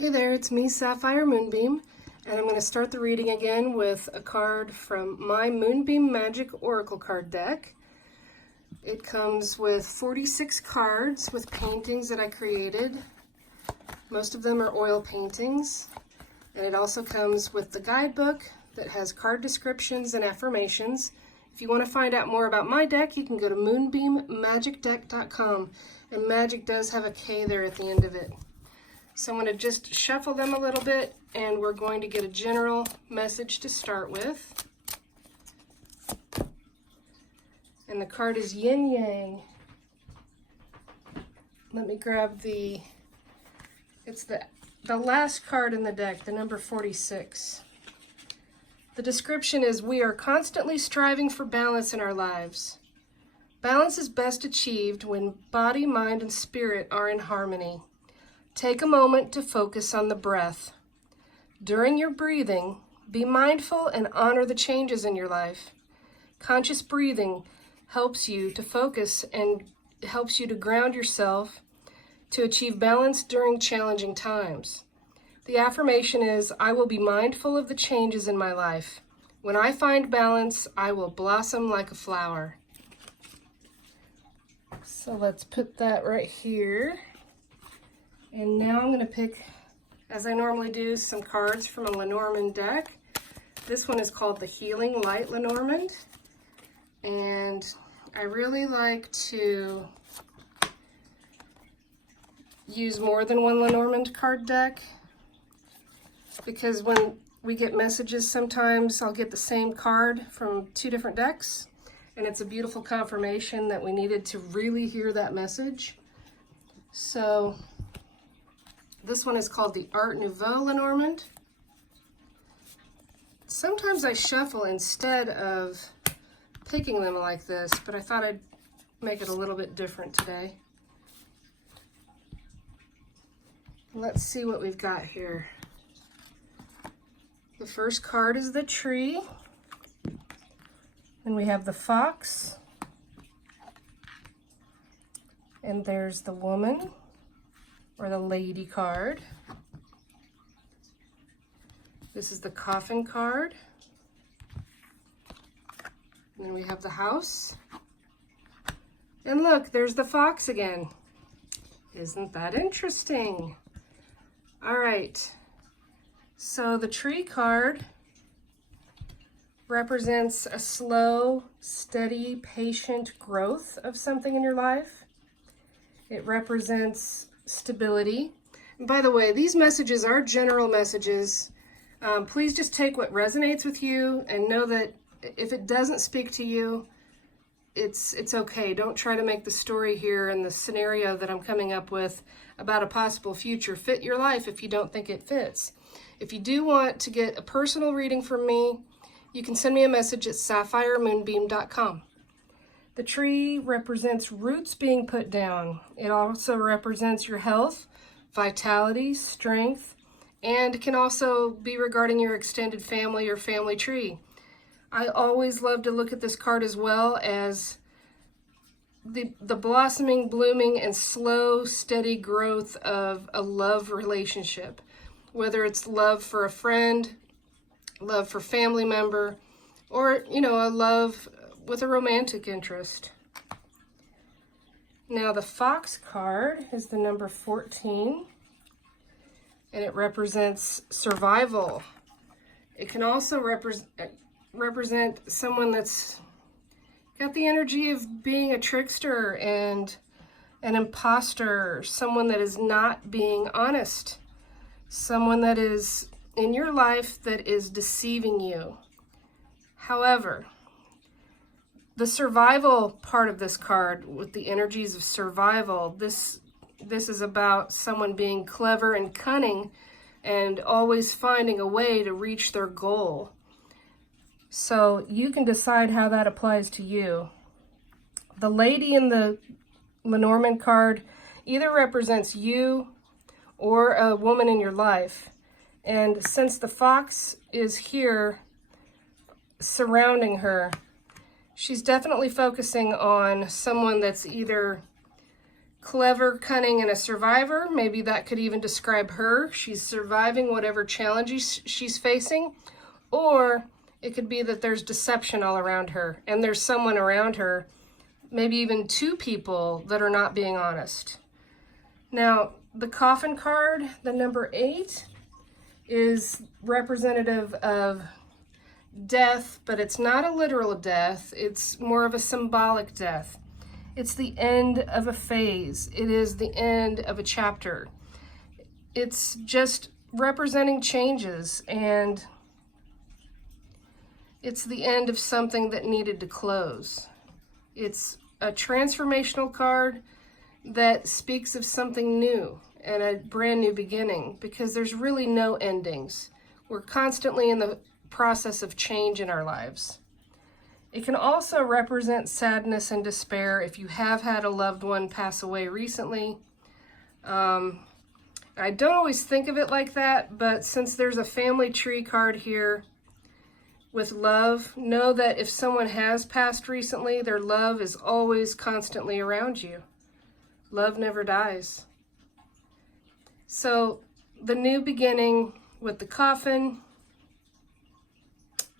Hey there, it's me, Sapphire Moonbeam, and I'm going to start the reading again with a card from my Moonbeam Magick Oracle card deck. It comes with 46 cards with paintings that I created. Most of them are oil paintings, and it also comes with the guidebook that has card descriptions and affirmations. If you want to find out more about my deck, you can go to moonbeammagickdeck.com, and magic does have a K there at the end of it. So I'm going to just shuffle them a little bit, and we're going to get a general message to start with. And the card is Yin Yang. Let me grab it's the last card in the deck, the number 46. The description is, we are constantly striving for balance in our lives. Balance is best achieved when body, mind, and spirit are in harmony. Take a moment to focus on the breath. During your breathing, be mindful and honor the changes in your life. Conscious breathing helps you to focus and helps you to ground yourself to achieve balance during challenging times. The affirmation is, I will be mindful of the changes in my life. When I find balance, I will blossom like a flower. So let's put that right here. And now I'm going to pick, as I normally do, some cards from a Lenormand deck. This one is called the Healing Light Lenormand. And I really like to use more than one Lenormand card deck, because when we get messages, sometimes I'll get the same card from two different decks, and it's a beautiful confirmation that we needed to really hear that message. So this one is called the Art Nouveau Lenormand. Sometimes I shuffle instead of picking them like this, but I thought I'd make it a little bit different today. Let's see what we've got here. The first card is the tree. Then we have the fox. And there's the woman, or the lady card. This is the coffin card. And then we have the house. And look, there's the fox again. Isn't that interesting? All right. So the tree card represents a slow, steady, patient growth of something in your life. It represents stability. And by the way, these messages are general messages. Please just take what resonates with you and know that if it doesn't speak to you, it's okay. Don't try to make the story here and the scenario that I'm coming up with about a possible future fit your life if you don't think it fits. If you do want to get a personal reading from me, you can send me a message at sapphiremoonbeam.com. The tree represents roots being put down. It also represents your health, vitality, strength, and can also be regarding your extended family or family tree. I always love to look at this card as well as the blossoming, blooming, and slow, steady growth of a love relationship. Whether it's love for a friend, love for family member, or, a love with a romantic interest. Now the fox card is the number 14, and it represents survival. It can also represent someone that's got the energy of being a trickster and an imposter, someone that is not being honest, someone that is in your life that is deceiving you. However, the survival part of this card, with the energies of survival, this is about someone being clever and cunning and always finding a way to reach their goal. So you can decide how that applies to you. The lady in the Lenormand card either represents you or a woman in your life. And since the fox is here surrounding her, she's definitely focusing on someone that's either clever, cunning, and a survivor. Maybe that could even describe her. She's surviving whatever challenges she's facing. Or it could be that there's deception all around her, and there's someone around her, maybe even two people, that are not being honest. Now, the Coffin card, the number 8, is representative of death, but it's not a literal death. It's more of a symbolic death. It's the end of a phase. It is the end of a chapter. It's just representing changes, and it's the end of something that needed to close. It's a transformational card that speaks of something new and a brand new beginning, because there's really no endings. We're constantly in the process of change in our lives. It can also represent sadness and despair if you have had a loved one pass away recently. I don't always think of it like that, but since there's a family tree card here with love, know that if someone has passed recently, their love is always constantly around you. Love never dies. So the new beginning with the coffin,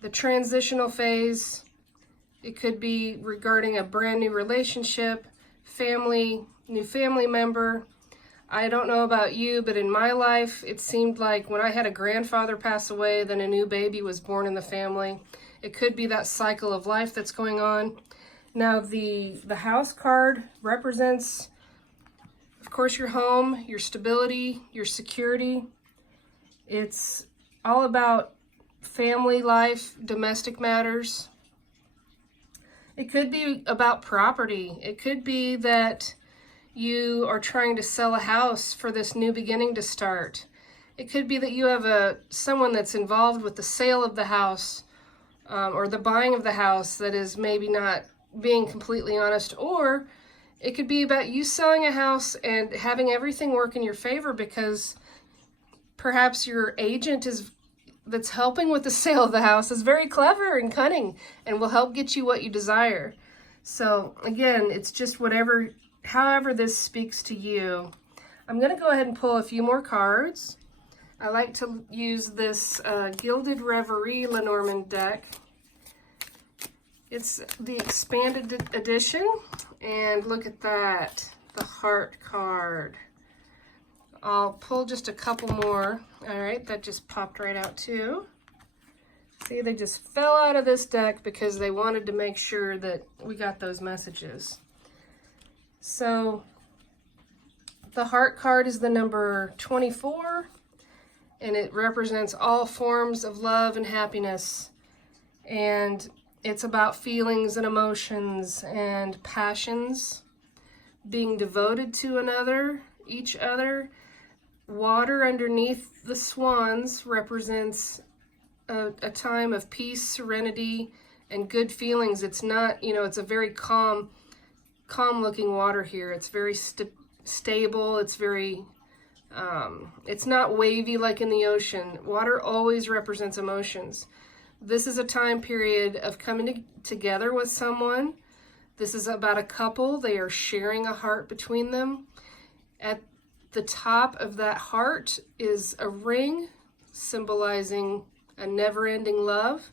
the transitional phase, it could be regarding a brand new relationship, family, new family member. I don't know about you, but in my life, it seemed like when I had a grandfather pass away, then a new baby was born in the family. It could be that cycle of life that's going on. Now, the house card represents, of course, your home, your stability, your security. It's all about family life, domestic matters. It could be about property. It could be that you are trying to sell a house for this new beginning to start. It could be that you have someone that's involved with the sale of the house or the buying of the house that is maybe not being completely honest. Or it could be about you selling a house and having everything work in your favor because perhaps your agent that's helping with the sale of the house is very clever and cunning and will help get you what you desire. So again, it's just however this speaks to you. I'm going to go ahead and pull a few more cards. I like to use this Gilded Reverie Lenormand deck. It's the expanded edition, and look at that, the heart card. I'll pull just a couple more. All right, that just popped right out too. See, they just fell out of this deck because they wanted to make sure that we got those messages. So the heart card is the number 24, and it represents all forms of love and happiness. And it's about feelings and emotions and passions, being devoted to each other. Water underneath the swans represents a time of peace, serenity, and good feelings. It's not, it's a very calm looking water here. It's very stable. It's very, it's not wavy like in the ocean. Water always represents emotions. This is a time period of coming together with someone. This is about a couple. They are sharing a heart between them. At the top of that heart is a ring symbolizing a never-ending love.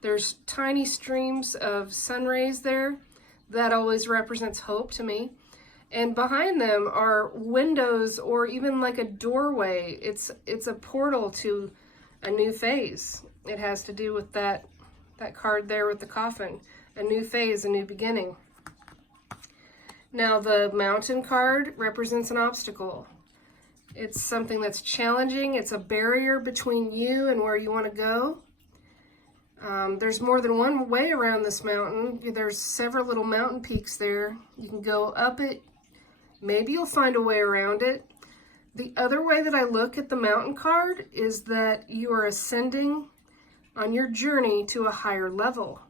There's tiny streams of sun rays there. That always represents hope to me. And behind them are windows or even like a doorway. It's a portal to a new phase. It has to do with that card there with the coffin. A new phase, a new beginning. Now the mountain card represents an obstacle. It's something that's challenging. It's a barrier between you and where you want to go. There's more than one way around this mountain. There's several little mountain peaks there. You can go up it. Maybe you'll find a way around it. The other way that I look at the mountain card is that you are ascending on your journey to a higher level.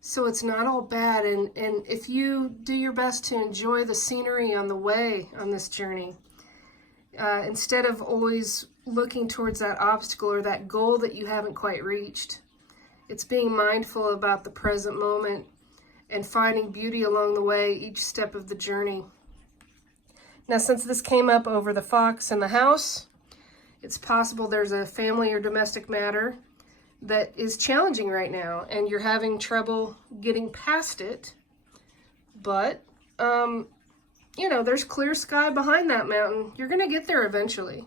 So it's not all bad, and if you do your best to enjoy the scenery on the way on this journey, instead of always looking towards that obstacle or that goal that you haven't quite reached, it's being mindful about the present moment and finding beauty along the way, each step of the journey. Now, since this came up over the fox in the house, it's possible there's a family or domestic matter that is challenging right now, and you're having trouble getting past it. But, you know, there's clear sky behind that mountain. You're going to get there eventually.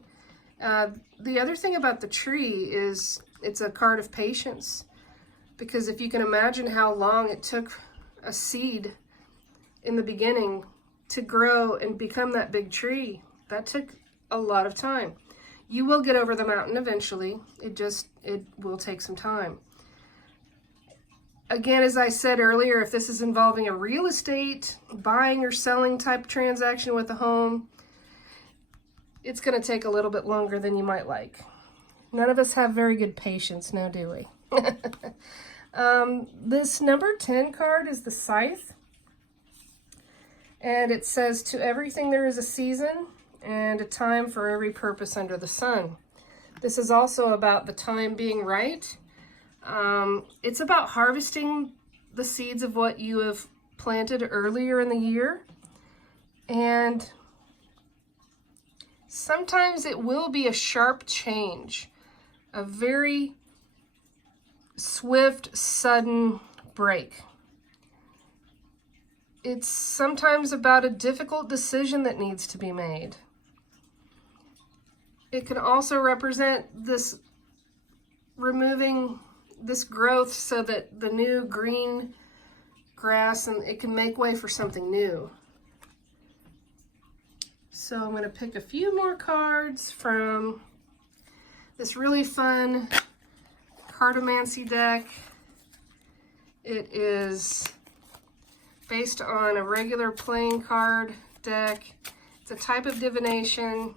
The other thing about the tree is it's a card of patience. Because if you can imagine how long it took a seed in the beginning to grow and become that big tree, that took a lot of time. You will get over the mountain eventually. It will take some time. Again, as I said earlier, if this is involving a real estate, buying or selling type transaction with a home, it's going to take a little bit longer than you might like. None of us have very good patience now, do we? This number 10 card is the Scythe. And it says, to everything there is a season and a time for every purpose under the sun. This is also about the time being right. It's about harvesting the seeds of what you have planted earlier in the year. And sometimes it will be a sharp change, a very swift, sudden break. It's sometimes about a difficult decision that needs to be made. It can also represent this removing this growth so that the new green grass, and it can make way for something new. So I'm going to pick a few more cards from this really fun cartomancy deck. It is based on a regular playing card deck. It's a type of divination,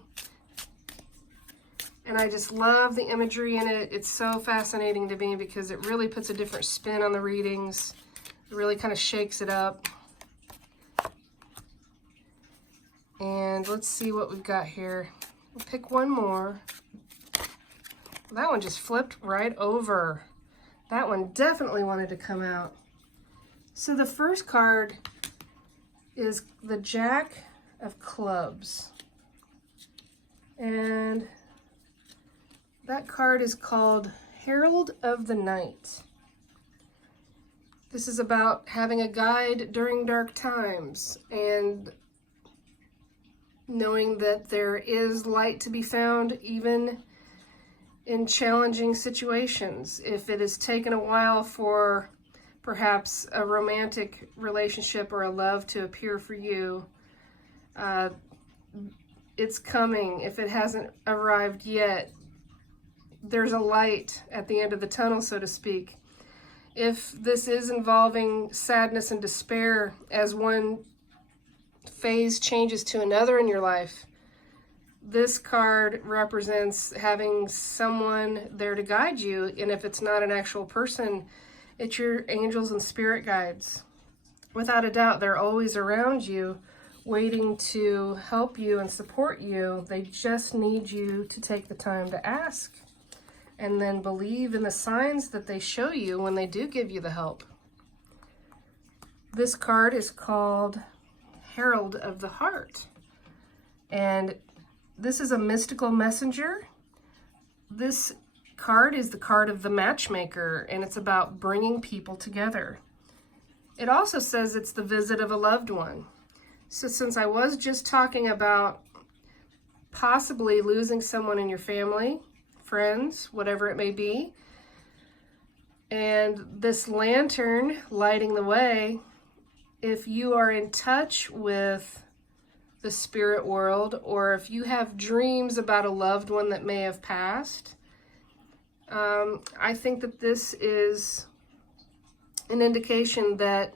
and I just love the imagery in it. It's so fascinating to me because it really puts a different spin on the readings. It really kind of shakes it up. And let's see what we've got here. We'll pick one more. That one just flipped right over. That one definitely wanted to come out. So the first card is the Jack of Clubs. And that card is called Herald of the Night. This is about having a guide during dark times and knowing that there is light to be found even in challenging situations. If it has taken a while for perhaps a romantic relationship or a love to appear for you, it's coming. If it hasn't arrived yet, there's a light at the end of the tunnel, so to speak. If this is involving sadness and despair as one phase changes to another in your life, this card represents having someone there to guide you. And if it's not an actual person, it's your angels and spirit guides. Without a doubt, they're always around you, waiting to help you and support you. They just need you to take the time to ask and then believe in the signs that they show you when they do give you the help. This card is called Herald of the Heart. And this is a mystical messenger. This card is the card of the matchmaker, and it's about bringing people together. It also says it's the visit of a loved one. So since I was just talking about possibly losing someone in your family, friends, whatever it may be, and this lantern lighting the way, if you are in touch with the spirit world, or if you have dreams about a loved one that may have passed, I think that this is an indication that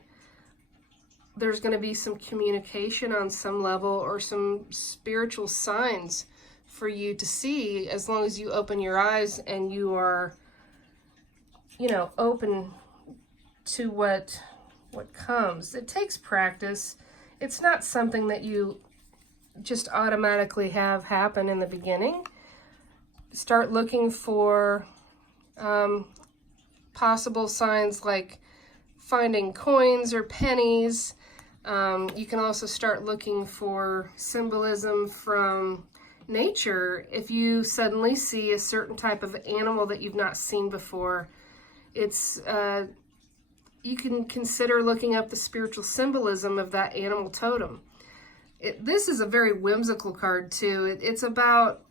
there's going to be some communication on some level or some spiritual signs for you to see, as long as you open your eyes and you are, you know, open to what comes. It takes practice. It's not something that you just automatically have happen in the beginning. Start looking for possible signs like finding coins or pennies, You can also start looking for symbolism from nature. If you suddenly see a certain type of animal that you've not seen before, it's you can consider looking up the spiritual symbolism of that animal totem. This is a very whimsical card too. It's about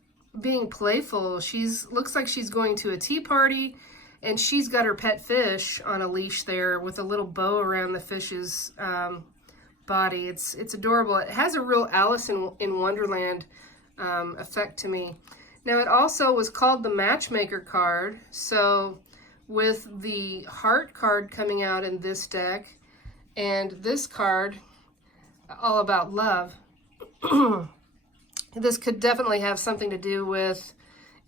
being playful. Looks like she's going to a tea party, and she's got her pet fish on a leash there with a little bow around the fish's body. It's adorable. It has a real Alice in Wonderland effect to me. Now, it also was called the Matchmaker card. So with the Heart card coming out in this deck and this card all about love, this could definitely have something to do with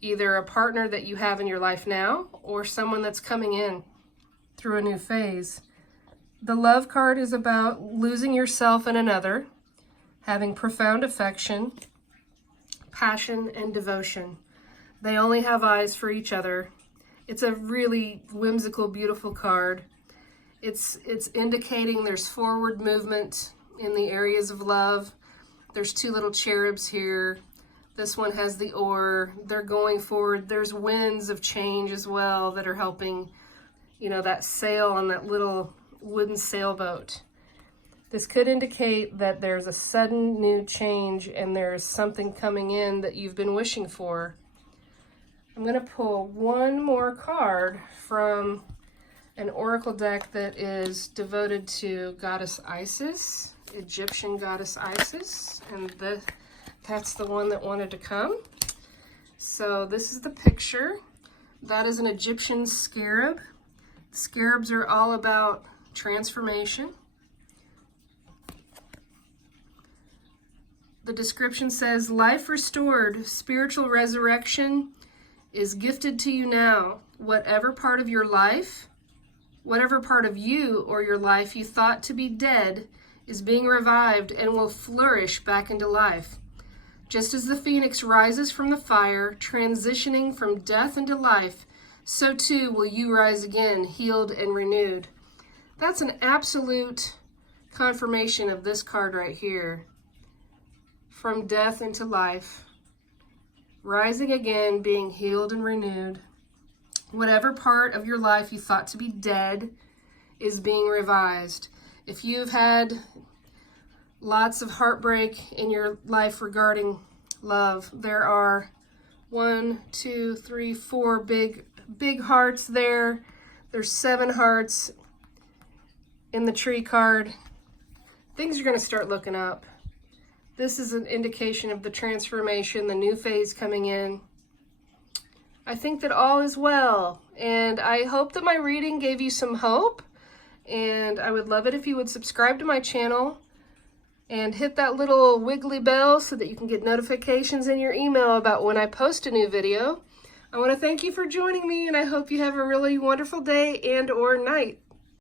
either a partner that you have in your life now or someone that's coming in through a new phase. The Love card is about losing yourself in another, having profound affection, passion, and devotion. They only have eyes for each other. It's a really whimsical, beautiful card. It's indicating there's forward movement in the areas of love. There's two little cherubs here. This one has the oar. They're going forward. There's winds of change as well that are helping, you know, that sail on that little wooden sailboat. This could indicate that there's a sudden new change and there's something coming in that you've been wishing for. I'm going to pull one more card from an oracle deck that is devoted to Goddess Isis, Egyptian Goddess Isis, and that's the one that wanted to come. So this is the picture. That is an Egyptian scarab. Scarabs are all about transformation. The description says, life restored, spiritual resurrection is gifted to you now. Whatever part of your life, whatever part of you or your life you thought to be dead is being revived and will flourish back into life. Just as the phoenix rises from the fire, transitioning from death into life, so too will you rise again, healed and renewed. That's an absolute confirmation of this card right here. From death into life, rising again, being healed and renewed. Whatever part of your life you thought to be dead is being revised. If you've had lots of heartbreak in your life regarding love, there are 1, 2, 3, 4 big hearts there. There's 7 hearts in the tree card. Things are going to start looking up. This is an indication of the transformation, the new phase coming in. I think that all is well, and I hope that my reading gave you some hope, and I would love it if you would subscribe to my channel and hit that little wiggly bell so that you can get notifications in your email about when I post a new video. I want to thank you for joining me, and I hope you have a really wonderful day and or night.